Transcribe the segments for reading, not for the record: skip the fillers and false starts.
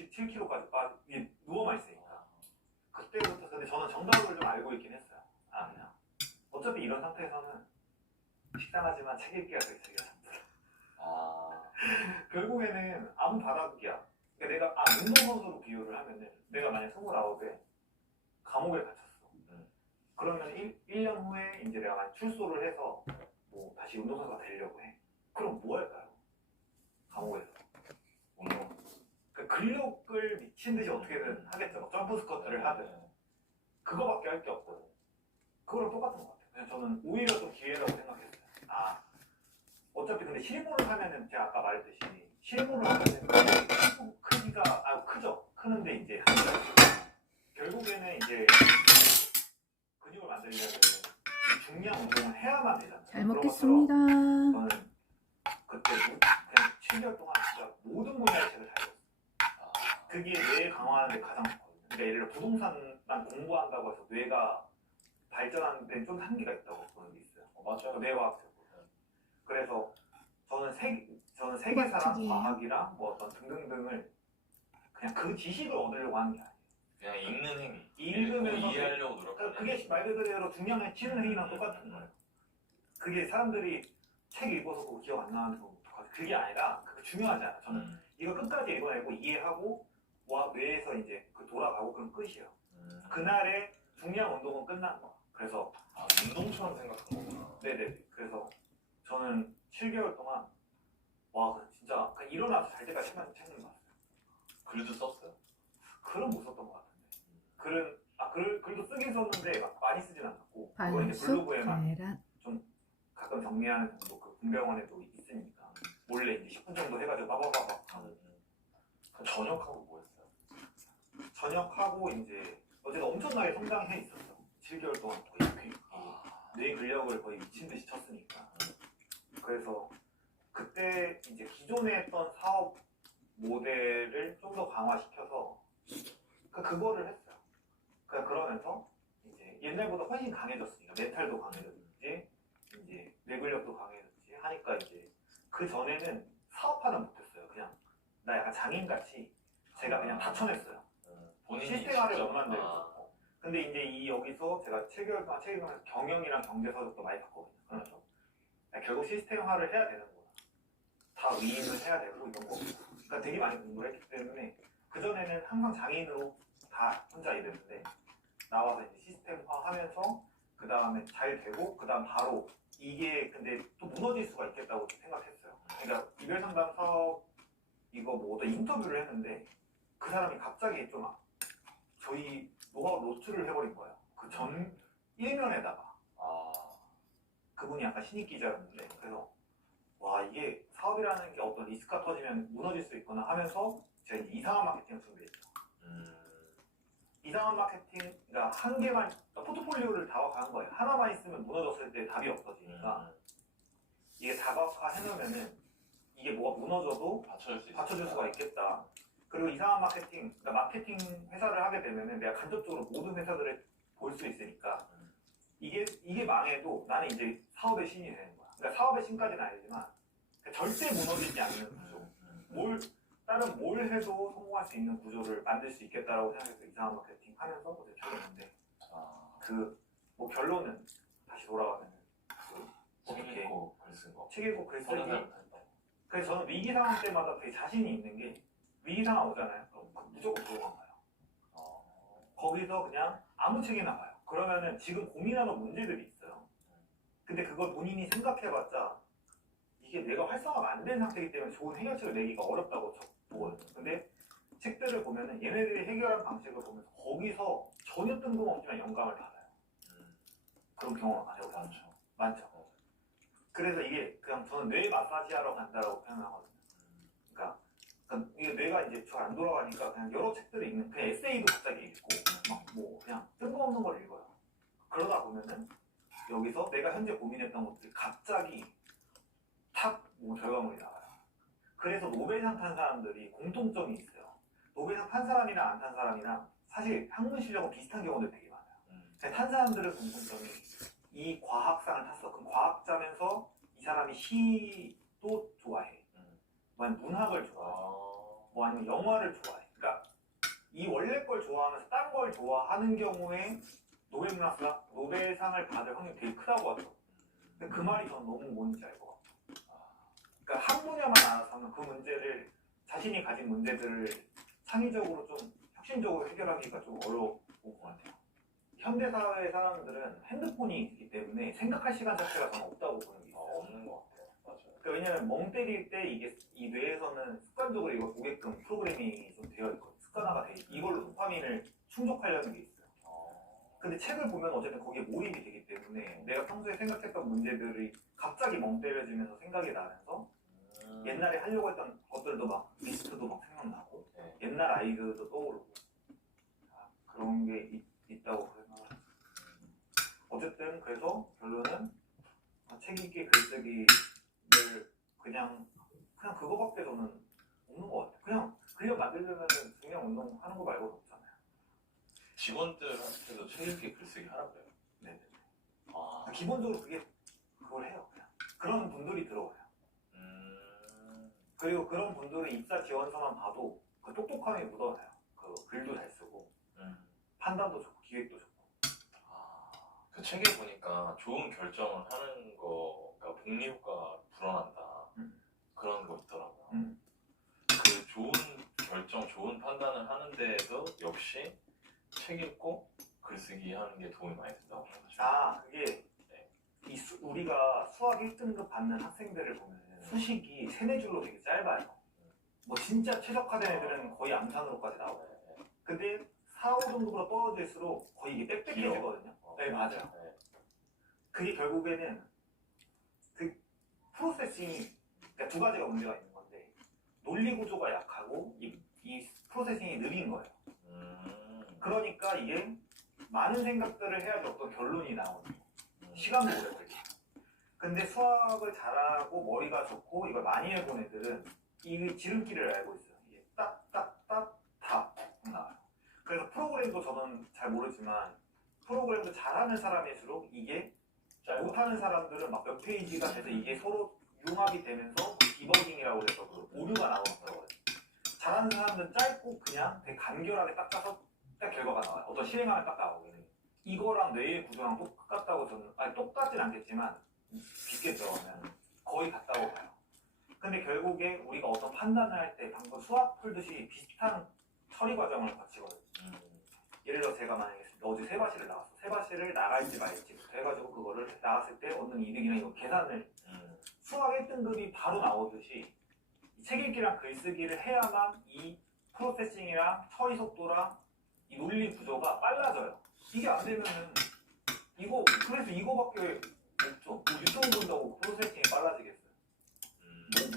67kg까지 누워만 있으니까. 그때부터 근데 저는 정답을 좀 알고 있긴 했어요. 아 그냥 어차피 이런 상태에서는 식상하지만 책 읽기가 되게 즐겨졌다. 결국에는 아무 바닥이야. 그러니까 내가 운동선수로 비유를 하면은 내가 만약 29에 감옥에 갇혔어. 그러면 1년 후에 이제 내가 만약 출소를 해서 뭐 다시 운동선수가 되려고 해. 그럼 뭐 할까요? 감옥에서 운동. 그러니까 근력을 미친 듯이 어떻게든 하겠죠. 점프 스쿼트를 하든 그거밖에 할 게 없거든. 그거랑 똑같은 것 같아요. 그냥 저는 오히려 좀 기회라고 생각했어요. 어차피 근데 실무를 하면은 제가 아까 말했듯이 실무를 하면은 크기가 크죠. 크는데 이제 결국에는 이제 근육을 만들려면 중량 운동을 해야만 되잖아요. 잘 먹겠습니다. 저는 그때 그냥 7개월 동안 진짜 모든 분야의 책을 다 읽었어요. 그게 뇌 강화하는 데 가장 좋거든요. 그러니까 예를 들어 부동산만 공부한다고 해서 뇌가 발전하는 데는 좀 한계가 있다고 보는 게 있어요. 맞아요. 뇌과학적으로. 그래서 저는 세계사랑 과학이랑 뭐 어떤 등등등을 그냥 그 지식을 얻으려고 하는 게 아니에요. 그냥 읽는 행위. 읽으면서 이해하려고 노력하는 그게 말 그대로 중량을 치는 행위랑 똑같은 거예요. 그게 사람들이 책 읽어서 그거 기억 안 나는 거 그게 아니라 그게 중요하지 않아. 저는 이거 끝까지 읽어내고 이해하고 뇌에서 이제 돌아가고 그럼 끝이에요. 그날의 중량 운동은 끝난 거야. 그래서 운동처럼 생각한 거구나. 네네. 그래서 저는 7개월 동안 진짜 그냥 일어나서 잘 때까지 책만 읽는 거 같아요. 글도 썼어요? 글은 못 썼던 것 같은데. 글도 쓰긴 썼는데 막 많이 쓰진 않았고 그거 이제 반숙 블로그에만 계란. 좀 가끔 정리하는 정도 그 공병원에도 있으니까 몰래 이제 10분 정도 해가지고 빠바바박 하는. 전역하고 뭐 했어요? 전역하고 이제 어쨌든 엄청나게 성장해 있었죠. 7개월 동안 거의 뇌 근력을 거의 미친 듯이 쳤으니까. 그래서 그때 이제 기존에 했던 사업 모델을 좀 더 강화시켜서 그거를 했어요. 그러면서 이제 옛날보다 훨씬 강해졌으니까 멘탈도 강해졌지, 이제 뇌 근력도 강해졌지 하니까 이제 그 전에는 사업하는 못했어요. 그냥 나 약간 장인같이 제가 그냥 다 쳐냈어요. 시스템화를 못 만들고. 근데 이제 여기서 제가 7개월 동안 책 읽으면서 경영이랑 경제서적도 많이 봤거든요. 그래서 결국 시스템화를 해야 되는구나. 다 위임을 해야 되고 이런 거. 그러니까 되게 많이 공부를 했기 때문에 그전에는 항상 장인으로 다 혼자 일했는데 나와서 이제 시스템화 하면서 그 다음에 잘 되고 그 다음 바로 이게 근데 또 무너질 수가 있겠다고 생각했어요. 그러니까 이별 상담 사업 이거 뭐 어떤 인터뷰를 했는데 그 사람이 갑자기 좀 저희 노하우 노출을 해버린 거예요. 그 전 1면에다가. 그분이 약간 신입 기자였는데 그래서 이게 사업이라는 게 어떤 리스크가 터지면 무너질 수 있구나 하면서 제가 이제 이상한 마케팅을 준비했죠. 이상한 마케팅, 그러니까 한 개만 포트폴리오를 다각화한 거예요. 하나만 있으면 무너졌을 때 답이 없어지니까 이게 다각화 해놓으면은 이게 뭐가 무너져도 받쳐줄 수가 있겠다. 그리고 이상한 마케팅, 그러니까 마케팅 회사를 하게 되면은 내가 간접적으로 모든 회사들을 볼 수 있으니까 이게 망해도 나는 이제 사업의 신이 되는 거야. 그러니까 사업의 신까지는 아니지만 절대 무너지지 않는 구조. 다른 뭘 해도 성공할 수 있는 구조를 만들 수 있겠다라고 생각해서 이상한 마케팅 하면서 어제 결론인데 뭐 결론은 다시 돌아가면 책 읽고 글 쓰기. 그래서 저는 위기 상황 때마다 되게 자신이 있는 게 위기 상황 오잖아요. 그럼 무조건 도서관 가요. 거기서 그냥 아무 책이나 봐요. 그러면은 지금 고민하는 문제들이 있어요. 근데 그걸 본인이 생각해봤자 이게 내가 활성화가 안 된 상태이기 때문에 좋은 해결책을 내기가 어렵다고 보거든요. 근데 책들을 보면은 얘네들이 해결한 방식을 보면서 거기서 전혀 뜬금없지만 영감을 받아요. 그런 경험 안 해보셨죠? 많죠. 그래서 이게 그냥 저는 뇌 마사지 하러 간다라고 표현하거든요. 그러니까 이게 뇌가 이제 잘 안 돌아가니까 그냥 여러 책들을 읽는, 그냥 에세이도 갑자기 읽고 막 뭐 그냥 뜬금없는 걸 읽어요. 그러다 보면은 여기서 내가 현재 고민했던 것들이 갑자기 탁 뭐 결과물이 나와요. 그래서 노벨상 탄 사람들이 공통점이 있어요. 노벨상 탄 사람이랑 안 탄 사람이랑 사실 학문 실력은 비슷한 경우도 되게 많아요. 탄 사람들의 공통점이 이 과학상을 탔어. 그럼 과학자면서 이 사람이 시도 좋아해. 뭐 아니면 문학을 좋아해. 뭐 아니면 영화를 좋아해. 그러니까 이 원래 걸 좋아하면서 딴 걸 좋아하는 경우에 노벨상을 받을 확률이 되게 크다고 하더라고요. 근데 그 말이 저는 너무 뭔지 알 것 같아요. 그러니까 한 분야만 알아서 하면 그 문제를 자신이 가진 문제들을 창의적으로 좀 혁신적으로 해결하기가 좀 어려울 것 같아요. 현대사회의 사람들은 핸드폰이 있기 때문에 생각할 시간 자체가 저는 없다고 보는 게 있어요. 없는 것 같아요. 맞아요. 그러니까 왜냐면 멍 때릴 때 이게 이 뇌에서는 습관적으로 이걸 보게끔 프로그래밍이 좀 되어 있거든요. 습관화가 돼 있고 이걸로 도파민을 충족하려는 게 있어요. 근데 책을 보면 어쨌든 거기에 몰입이 되기 때문에 내가 평소에 생각했던 문제들이 갑자기 멍 때려지면서 생각이 나면서 옛날에 하려고 했던 것들도 막 리스트도 막 생각나고 네. 옛날 아이디어도 떠오르고 그런 게 있다고 생각을 해요. 어쨌든 그래서 결론은 책 읽기 글쓰기를 그냥 그거밖에 저는 없는 것 같아요. 그냥 근력 만들려면 중량 운동 하는 거 말고는 없잖아요. 직원들한테도 책 읽기 글쓰기 하라 그래요. 네네. 아. 기본적으로 그걸 해요. 그냥 그런 분들이 들어와요. 그리고 그런 분들은 입사 지원서만 봐도 그 똑똑함이 묻어나요. 그 글도 잘 쓰고 판단도 좋고 기획도 좋고. 그 책에 보니까 좋은 결정을 하는 거가 복리 효과가 불어난다. 그런 거 있더라고요. 그 좋은 결정, 좋은 판단을 하는데도 역시 책 읽고 글쓰기 하는 게 도움이 많이 된다고 생각하시죠? 그게 우리가 수학 1등급 받는 학생들을 보면 수식이 3-4줄로 되게 짧아요. 뭐 진짜 최적화된 애들은 거의 암산으로까지 나오고 근데 4, 5등급으로 떨어질수록 거의 이게 빽빽해지거든요. 네, 맞아요. 그게 결국에는 그 프로세싱이 그러니까 두 가지가 문제가 있는 건데 논리 구조가 약하고 이 프로세싱이 느린 거예요. 그러니까 이게 많은 생각들을 해야지 어떤 결론이 나오는 시간도 오래 걸리고. 근데 수학을 잘하고 머리가 좋고 이걸 많이 해본 애들은 이 지름길을 알고 있어요. 이게 딱딱딱 답 나와요. 그래서 프로그램도 저는 잘 모르지만 프로그램도 잘하는 사람일수록 이게 못하는 사람들은 막 몇 페이지가 돼서 이게 서로 융합이 되면서 디버깅이라고 해서 그 오류가 나오더라고요. 잘하는 사람들은 짧고 그냥 되게 간결하게 딱 짜서 딱 결과가 나와요. 어떤 실행하면 딱 나오거든요. 이거랑 뇌의 구조랑 똑같다고 저는 똑같진 않겠지만 깊게 들어가면 거의 같다고 봐요. 근데 결국에 우리가 어떤 판단을 할 때 방금 수학 풀듯이 비슷한 처리 과정을 거치거든요. 예를 들어 제가 만약에 어제 세바시를 나왔어. 세바시를 나갈지 말지부터 해가지고 그거를 나왔을 때 얻는 이득이나 이거 계산을 수학 1등급이 바로 나오듯이 책 읽기랑 글쓰기를 해야만 이 프로세싱이랑 처리 속도랑 이 논리 구조가 빨라져요. 이게 안 되면은 그래서 이거밖에 없죠. 뭐 유튜브 본다고 프로세싱이 빨라지겠어요.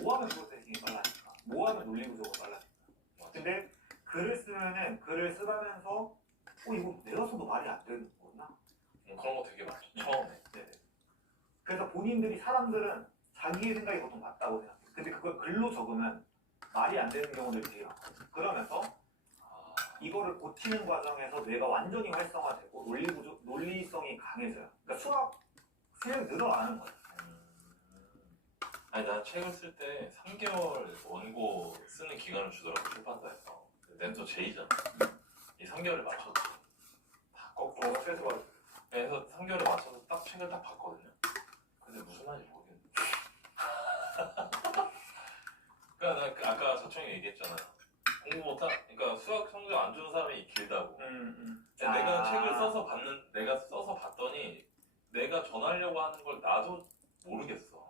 뭐 하면 프로세싱이 빨라질까? 뭐 하면 논리 구조가 빨라질까? 근데 글을 쓰면은 글을 쓰면서 이거 내가 써도 말이 안 되는 거구나. 그런 거 되게 많죠. 처음에. 네. 그래서 사람들은 자기의 생각이 보통 맞다고 생각해요. 근데 그걸 글로 적으면 말이 안 되는 경우들이 되게 많거든요. 그러면서 이거를 고치는 과정에서 뇌가 완전히 활성화되고 논리성이 강해져요. 그러니까 수학 실력이 늘어나는 거예요. 아니 난 책을 쓸 때 3개월 원고 쓰는 기간을 주더라고 출판사에서. 난 또 J잖아. 이 3개월에 맞춰서 다 거꾸로 그래서 3개월에 맞춰서 딱 책을 딱 봤거든요. 근데 무슨 말인지 모르겠네. 그러니까 나 아까 저청이 얘기했잖아요. 공부 못한, 그러니까 수학 성적 안 좋은 사람이 길다고. 내가 책을 내가 써서 봤더니 내가 전하려고 하는 걸 나도 모르겠어.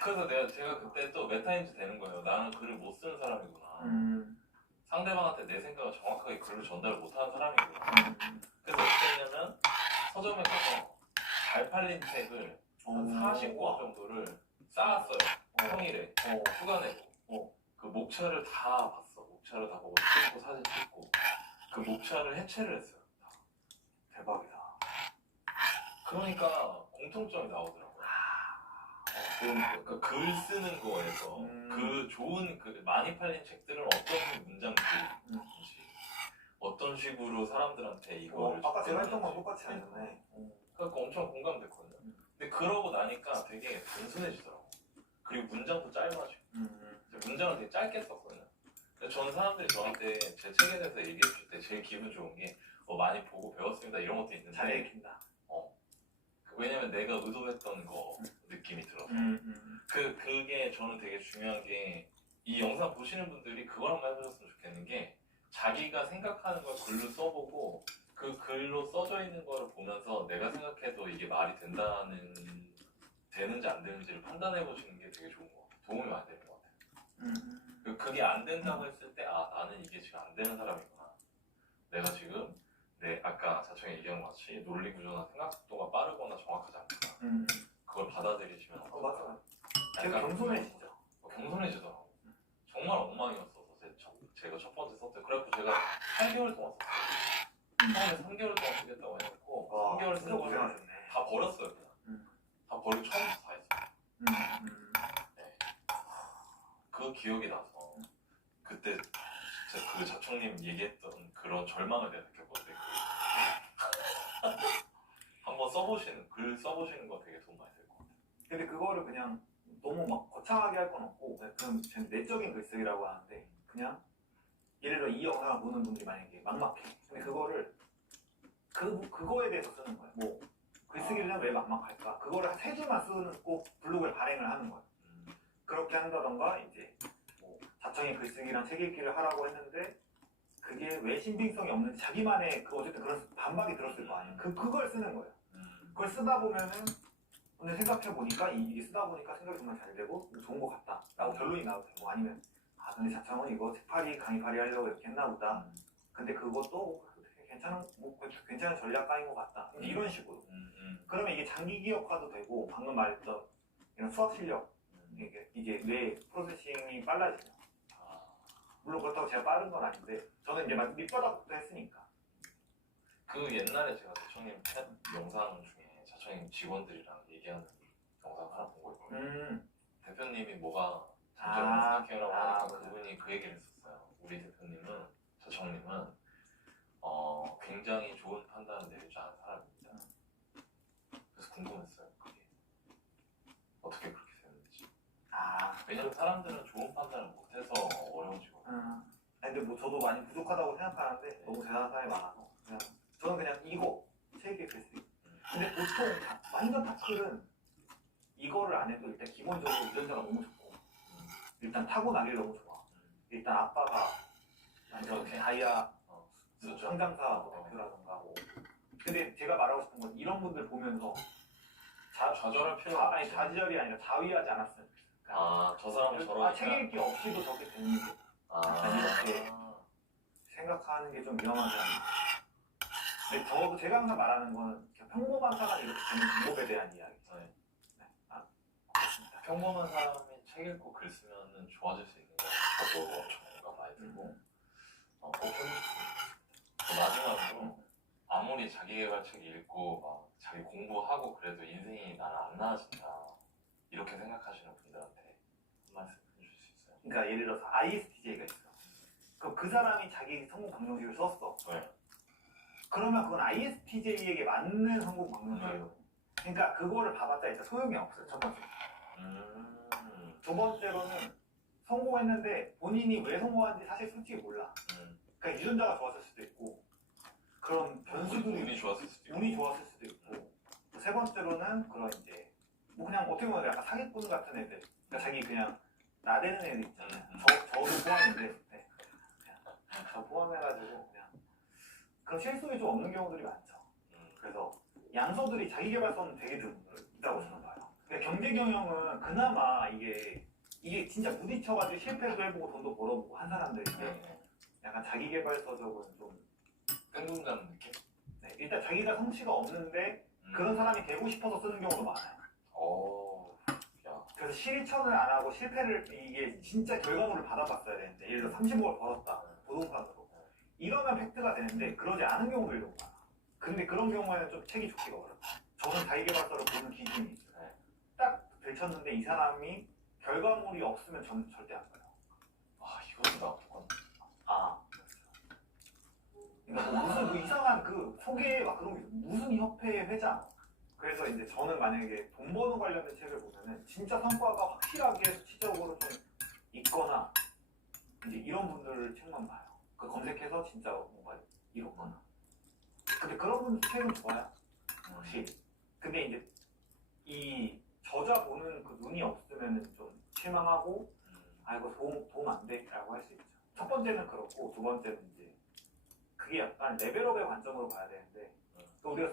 그래서 제가 그때 또 메타인지 되는 거예요. 나는 글을 못 쓰는 사람이구나. 상대방한테 내 생각을 정확하게 글로 전달을 못하는 사람이구나. 그래서 어떻게 했냐면 서점에 가서 잘 팔린 책을 한 40권 정도를 쌓았어요. 평일에 휴가 내고 그 목차를 다 봤어. 목차를 다 보고 찍고 사진 찍고 그 목차를 해체를 했어요. 대박이다. 그러니까 공통점이 나오더라고요. 그러니까 글 쓰는 거에서 그 좋은 많이 팔린 책들은 어떤 문장들인지 어떤 식으로 사람들한테 이거를 아까 제가 했던 건 똑같이 했는데 그러니까 엄청 공감됐거든요. 근데 그러고 나니까 되게 단순해지더라고. 그리고 문장도 짧아지고 문장을 되게 짧게 썼거든요. 저는 사람들이 저한테 제 책에 대해서 얘기해 줄 때 제일 기분 좋은 게 많이 보고 배웠습니다 이런 것도 있는데 잘 읽힌다. 왜냐면 내가 의도했던 거 느낌이 들어서 그게 저는 되게 중요한 게 이 영상 보시는 분들이 그걸 한번 해보셨으면 좋겠는 게 자기가 생각하는 걸 글로 써보고 그 글로 써져 있는 거를 보면서 내가 생각해도 이게 말이 되는지 안 되는지를 판단해 보시는 게 되게 좋은 것 같아요. 도움이 많이 되는 것 같아요. 그게 안 된다고 했을 때 나는 이게 지금 안 되는 사람이구나. 내가 지금 아까 자청이 얘기한 것 같이 논리 구조나 생각 속도가 빠르거나 정확하지 않구나. 그걸 받아들이시면 맞아. 제가 겸손해지죠. 겸손해지더라고. 정말 엉망이었어서 제가 첫 번째 썼을 때 그래갖고 제가 8개월 동안 썼어요. 처음에 3개월 동안 쓰겠다고 해놓고 3개월 진짜 쓴 거를 고생하셨네. 다 버렸어요 그냥. 다 버리고 처음부터 다 했어요. 네. 그 기억이 나서 그때 진짜 그 자청님 얘기했던 그런 절망을 내가 느꼈거든요. 한번 글 써보시는 거 되게 도움 많이 될 것 같아요. 근데 그거를 그냥 너무 막 거창하게 할 건 없고 그냥 내적인 글쓰기라고 하는데 그냥 예를 들어 이 영상을 보는 분들이 만약에 막막해. 근데 그거를 그거에 대해서 쓰는 거예요. 뭐 글쓰기는 왜 막막할까? 그거를 한 3줄만 쓰고 블로그를 발행을 하는 거예요. 그렇게 한다던가 이제 뭐 자청이 글쓰기랑 책 읽기를 하라고 했는데 그게 왜 신빙성이 없는지 자기만의 어쨌든 그런 반박이 들었을 거 아니에요. 그걸 쓰는 거예요. 그걸 쓰다 보면은 오늘 생각해 보니까 이게 쓰다 보니까 생각이 정말 잘 되고 좋은 것 같다 라고 결론이 나도 되고 아니면 근데 자청은 이거 책팔이 강의팔이 하려고 이렇게 했나 보다. 근데 그것도 괜찮은 전략가인 것 같다. 이런 식으로. 그러면 이게 장기 기억화도 되고 방금 말했던 이런 수학 실력 이게 뇌 프로세싱이 빨라지죠. 물론 그렇다고 제가 빠른 건 아닌데 저는 이제 밑바닥부터 했으니까. 그 옛날에 제가 자청님 영상 중에 자청님 직원들이랑 얘기하는 영상 하나 본 거 있거든요. 대표님이 뭐가 장점이라고 생각해라고 하니까 그분이 그 얘기를 했었어요. 우리 대표님은 자청님은 굉장히 좋은 판단을 내릴 줄 아는 사람입니다. 그래서 궁금했어요. 그게 어떻게 그렇게 되는지. 왜냐면 사람들은 좋은 판단을 못해서 어려워지거든요. 근데 뭐 저도 많이 부족하다고 생각하는데 너무 대단한 사람이 많아서 저는 그냥 이거 책에 글쓰기. 근데 보통 완전 타클은 이거를 안 해도 일단 기본적으로 유전자가 너무 좋고 일단 타고나길 너무 좋아. 일단 아빠가 완전 다이아 상장사 대표라던가 뭐. 근데 제가 말하고 싶은 건 이런 분들 보면서 좌절할 필요가 없지. 좌절이 아니라 자위하지 않았으면 좋겠어요. 저 사람은 저러니까. 책 읽기 없이도 저렇게 되는 게 이렇게 생각하는 게 좀 위험하지 않나. 근데 제가 항상 말하는 거는 그냥 평범한 사람이 이렇게 되는 방법에 대한 이야기죠. 네. 그렇습니다. 평범한 사람이 책 읽고 글 쓰면은 좋아질 수 있는 거 저도 엄청 공감 많이 들고 꼭 해보고 싶습니다. 마지막으로 아무리 자기개발책 읽고 막 자기 공부하고 그래도 인생이 나는 안 나아진다 이렇게 생각하시는 분들한테 한 말씀 해주실 수 있어요? 그러니까 예를 들어서 ISTJ가 있어. 그럼 그 사람이 자기 성공 방정식을 썼어. 네. 그러면 그건 ISTJ에게 맞는 성공 방정식이에요. 그러니까 그거를 봐봤자 일단 소용이 없어요. 첫 번째. 두 번째로는 성공했는데 본인이 왜 성공하는지 사실 솔직히 몰라. 그러니까 유전자가 좋았을 수도 있고 그런 변수들이 운이 좋았을 수도 있고 운이 좋았을 수도 있고 세 번째로는 그런 이제 뭐 그냥 어떻게 보면 약간 사기꾼 같은 애들. 그러니까 자기 그냥 나대는 애들 있잖아요. 저도 포함인데 그냥 저 포함해가지고 그냥 그런 실속이 좀 없는 경우들이 많죠. 그래서 양서들이 자기개발서는 되게 드물다고 저는 봐요. 그러니까 경제 경영은 그나마 이게 진짜 부딪혀가지고 실패도 해보고 돈도 벌어보고 한 사람들인데 약간 자기개발서적은 좀 뜬금가는 느낌? 네, 일단 자기가 성취가 없는데 그런 사람이 되고 싶어서 쓰는 경우도 많아요. 그래서 실천을 안 하고 실패를 이게 진짜 결과물을 받아봤어야 되는데 예를 들어 30억을 벌었다 부동산으로 이러면 팩트가 되는데 그러지 않은 경우들이 너무 많아. 근데 그런 경우에는 좀 책이 좋기가 어렵다. 저는 자기개발서를 보는 기준이 있어요. 딱 들쳤는데 이 사람이 결과물이 없으면 저는 절대 안 봐요. 이것도 나쁘건. 그러니까 뭐 무슨 이상한 그 소개 막 그런 게 있어. 무슨 협회 회장. 그래서 이제 저는 만약에 돈 버는 관련된 책을 보면은 진짜 성과가 확실하게 수치적으로 좀 있거나 이제 이런 분들 책만 봐요. 그 검색해서 진짜 뭔가 이렇거나. 근데 그런 분들 책은 좋아요. 확실히. 근데 이제 이 저자 보는 그 눈이 없으면 좀 실망하고 아 이거 도움 안 돼라고 할 수 있죠. 첫 번째는 그렇고 두 번째는 이제 그게 약간 레벨업의 관점으로 봐야 되는데 또 우리가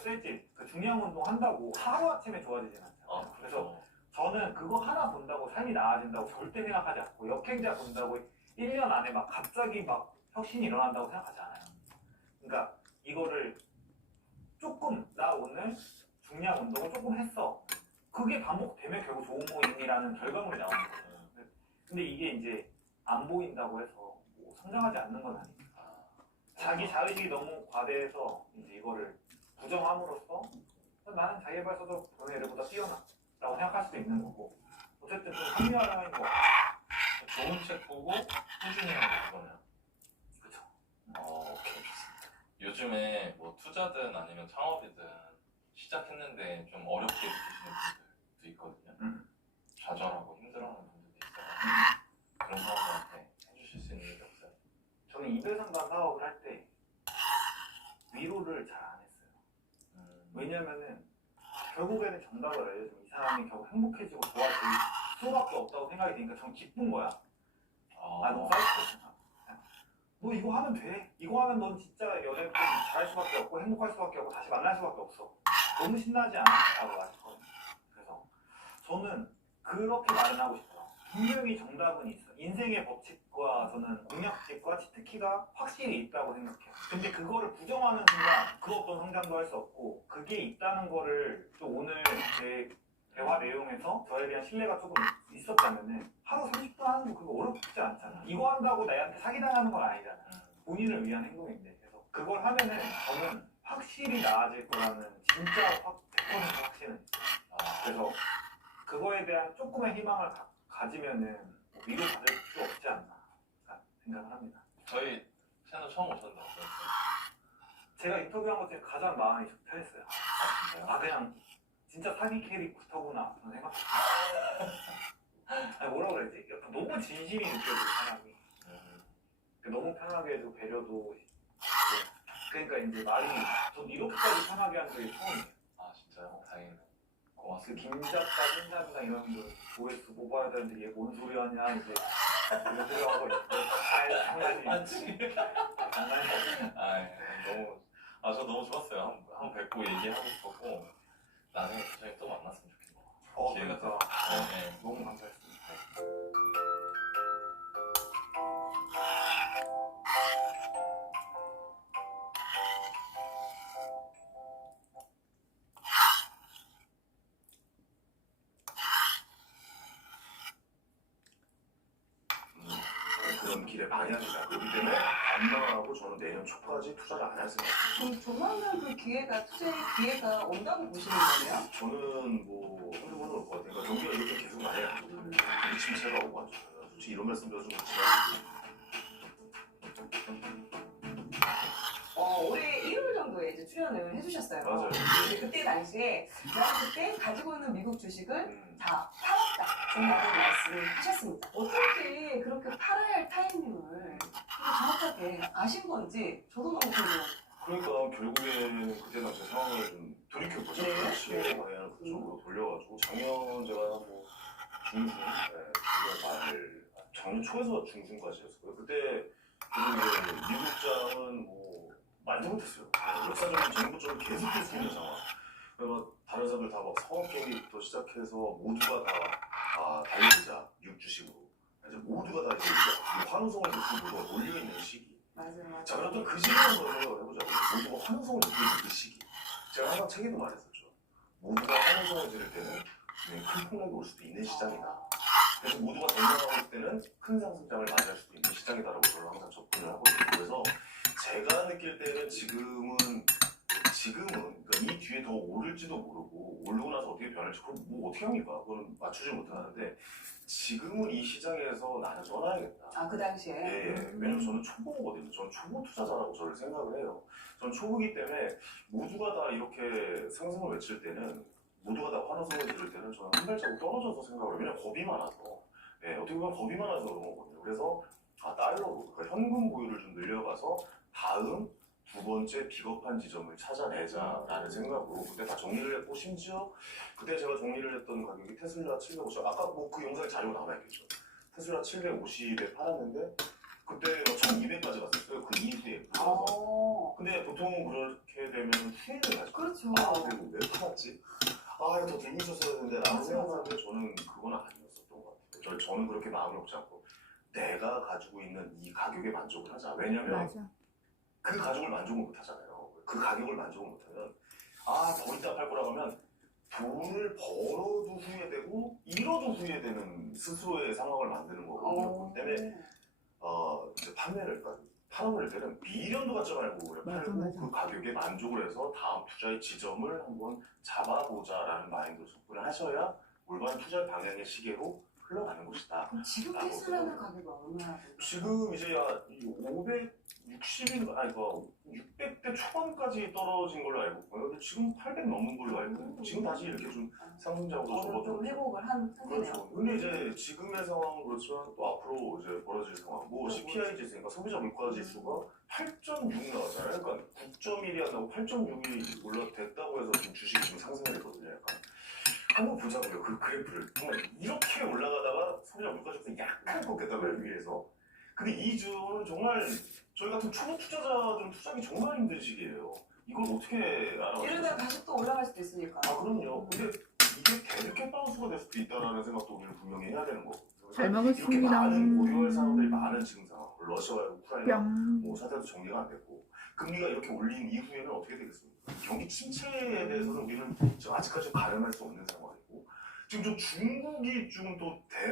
쓸지 그 중량 운동 한다고 하루 아침에 좋아지진 않잖아요. 그래서 저는 그거 하나 본다고 삶이 나아진다고 절대 생각하지 않고 역행자 본다고 1년 안에 막 갑자기 막 혁신이 일어난다고 생각하지 않아요. 그러니까 이거를 조금 나 오늘 중량 운동을 조금 했어. 그게 반복되면 결국 좋은 모임이라는 결과물이 나오는 거예요. 근데 이게 이제 안 보인다고 해서 뭐 성장하지 않는 건 아니니까. 자기 자의식이 너무 과대해서 이제 이거를 부정함으로써 나는 자기발서도 보는 애들보다 뛰어나라고 생각할 수도 있는 거고. 어쨌든 좀 합리화라는 거. 좋은 책 보고 꾸준히 하는 거네요. 그렇죠. 오케이, 좋습니다. 요즘에 뭐 투자든 아니면 창업이든 시작했는데 좀 어렵게 느끼시는 분들도 있거든요. 좌절하고 힘들어하는 분들도 있어요. 그런 사람들한테 해주실 수 있는 얘기 없어요? 저는 이별상담 사업을 할 때 위로를 잘 안 했어요. 왜냐면은 결국에는 정답을 알려주면 이 사람이 결국 행복해지고 좋아질 수밖에 없다고 생각이 드니까 전 기쁜 거야. 너무 사이코패스구나. 너 이거 하면 돼. 이거 하면 넌 진짜 연애 잘할 수밖에 없고 행복할 수밖에 없고 다시 만날 수밖에 없어. 너무 신나지 않아? 라고 말했거든요. 그래서 저는 그렇게 말은 하고 싶어요. 분명히 정답은 있어. 인생의 법칙과 저는 공략집과 치트키가 확실히 있다고 생각해요. 근데 그거를 부정하는 순간 그 어떤 성장도 할 수 없고 그게 있다는 거를 또 오늘 제 대화 내용에서 저에 대한 신뢰가 조금 있었다면은 하루 30분 하는 거 그거 어렵지 않잖아. 이거 한다고 나한테 사기당하는 건 아니잖아. 본인을 위한 행동인데. 그래서 그걸 하면은 저는 확실히 나아질 거라는 진짜 100% 확신은 있어요. 그래서 그거에 대한 조금의 희망을 가지면은 위로받을 수 없지 않나 생각을 합니다. 저희 채널 처음 오셨는데 어떠셨어요? 제가 인터뷰한 것 중에 가장 마음이 편했어요. 진짜요? 그냥 진짜 사기 캐릭터구나 저는 생각했어요. 아니 뭐라 그랬지? 약간 너무 진심이 느껴지는 사람이 너무 편하게 해주고 배려도 있고 그러니까 이제 말이 전 이렇게까지 편하게 한 적이 처음이에요. 진짜요? 다행이네요. 그 고맙습니다. 김작가, 신작가 이런 분 조회수 뽑아야 되는데 얘 뭔 소리 하냐 이제 이런 소리 하고 장난이 너무 저 너무 좋았어요. 한번 뵙고 얘기하고 싶었고 나중에 저희 또 만났으면 좋겠네요. 기회가 그러니까 네. 너무 감사했습니다. 그런 길의 방향이다. 그렇기 때문에 안망하고 저는 내년 초까지 투자를 안 할 생각입니다. 그럼 조만간 그 기회가 투자의 기회가 온다고 보시는 거네요? 저는 뭐 한두 번은 올 것 같아요. 그러니까 경기가 이렇게 계속 많이 침체가 오고 하죠. 솔직히 이런 말씀 드려서 그렇지만 올해 1월 정도에 이제 출연을 해주셨어요. 맞아요. 근데 그때 당시에 나는 그때 가지고 있는 미국 주식을 다 팔았다 라고 말씀을 하셨습니다. 어떻게 그렇게 팔아야 할 타이밍을 정확하게 아신 건지 저도 너무 궁금해요. 그러니까 결국에는 그때 당시 상황을 좀 돌이켜보자. 네. 시의 방향을 그쪽으로 돌려가지고 작년 제가 뭐 중순, 작년 초에서 중순까지였어요. 그때 결국에 미국장은 뭐 말도 못했어요. 역사적인 정부적으로 계속될 수 있는 상황. 그리고 다른 사람들 다 막 상업 경기부터 시작해서 모두가 다 달리자 6주식으로 이제 모두가 다 이제 환호성을 느끼고 모두가 몰려 있는 시기. 맞아요. 자, 그럼 또 그 시기를 한번 생각을 해보자고요. 모두가 환호성을 느끼는 그 시기. 제가 항상 책에도 말했었죠. 모두가 환호성을 지를 때는 큰 폭락이 올 수도 있는 시장이다. 그래서 모두가 건강하고 있을 때는 큰 상승장을 맞이할 수도 있는 시장이다라고 저는 항상 접근을 하거든요. 그래서 제가 느낄 때는 지금은 그러니까 이 뒤에 더 오를지도 모르고 오르고 나서 어떻게 변할지 그럼 뭐 어떻게 합니까? 그거는 맞추지 못하는데 지금은 이 시장에서 나는 떠나야겠다. 그 당시에? 예, 왜냐면 저는 초보거든요. 저는 초보 투자자라고 저를 생각을 해요. 저는 초보기 때문에 모두가 다 이렇게 상승을 외칠 때는 모두가 다 환호성을 지를 때는 저는 한 발자국 떨어져서 생각을 해요. 왜냐면 겁이 많아서. 예, 어떻게 보면 겁이 많아서 그런 거거든요. 그래서 달러로 그러니까 현금 보유를 좀 늘려가서 다음 두 번째 비겁한 지점을 찾아내자라는 생각으로 그때 다 정리를 했고 심지어 그때 제가 정리를 했던 가격이 테슬라 750 아까 뭐 그 영상에 자료가 남아있겠죠. 테슬라 750에 팔았는데 그때 1200까지 갔었어요. 그 이후에 팔아서. 근데 보통 그렇게 되면 후회를 하죠. 그렇죠. 아 내가 왜 팔았지? 아 이거 더 들고 있었어야 했는데 라고 맞아, 생각하는데 저는 그건 아니었었던 것 같아요. 저는 그렇게 마음을 먹지 않고 내가 가지고 있는 이 가격에 만족을 하자. 왜냐면 맞아. 그 가격을 만족을 못 하잖아요. 그 가격을 만족을 못 하면 더 이따 팔 거라고 하면 돈을 벌어도 후회되고 잃어도 후회되는 스스로의 상황을 만드는 거거든요. 그렇기 때문에 이제 판매를 팔아버릴 때는 미련도 갖지 말고 그냥 맞아, 팔고 맞아. 그 가격에 만족을 해서 다음 투자의 지점을 한번 잡아보자라는 마인드로 접근을 하셔야 올바른 투자의 방향의 시계로 흘러가는 것이다. 그럼 지금 라고 테슬라는 생각해요. 가격이 얼마나 돼요? 지금 이제 560인 아니 600대 초반까지 떨어진 걸로 알고 있고요. 근데 지금 800 넘는 걸로 알고 있고 지금 다시 이렇게 좀 상승장으로 어느 좀 접어들었죠. 회복을 한 상태네요. 그렇죠. 근데 이제 지금의 상황은 그렇지만 또 앞으로 이제 벌어질 상황. 뭐 CPI 지수니까 소비자 물가 지수가 8.6 나왔잖아요. 그러니까 9.1이 안 나오고 8.6이 올라됐다고 해서 지금 주식이 좀 상승을 했거든요. 약간. 한번 보자고요. 그 그래프를. 정말 이렇게 올라가다가 소비자 물가 지수 약간 꺾였다고요. 위에서. 근데 이 주는 정말 저희 같은 초보 투자자들은 투자하기 정말 힘든 시기예요. 이걸 어떻게 이러다 알아보세요? 다시 또 올라갈 수도 있으니까. 그럼요. 근데 이게 대륙의 바운스가 될 수도 있다는 생각도 우리는 분명히 해야 되는 거고. 잘 이렇게 먹었습니다. 많은 고려할 사람들이 많은 증상, 러시아와 우크라이나 뿅. 뭐 사태도 정리가 안 됐고 금리가 이렇게 올린 이후에는 어떻게 되겠습니까? 경기 침체에 대해서는 우리는 지금 아직까지 가늠할 수 없는 상황이고 지금 저 중국이 지금 또 대만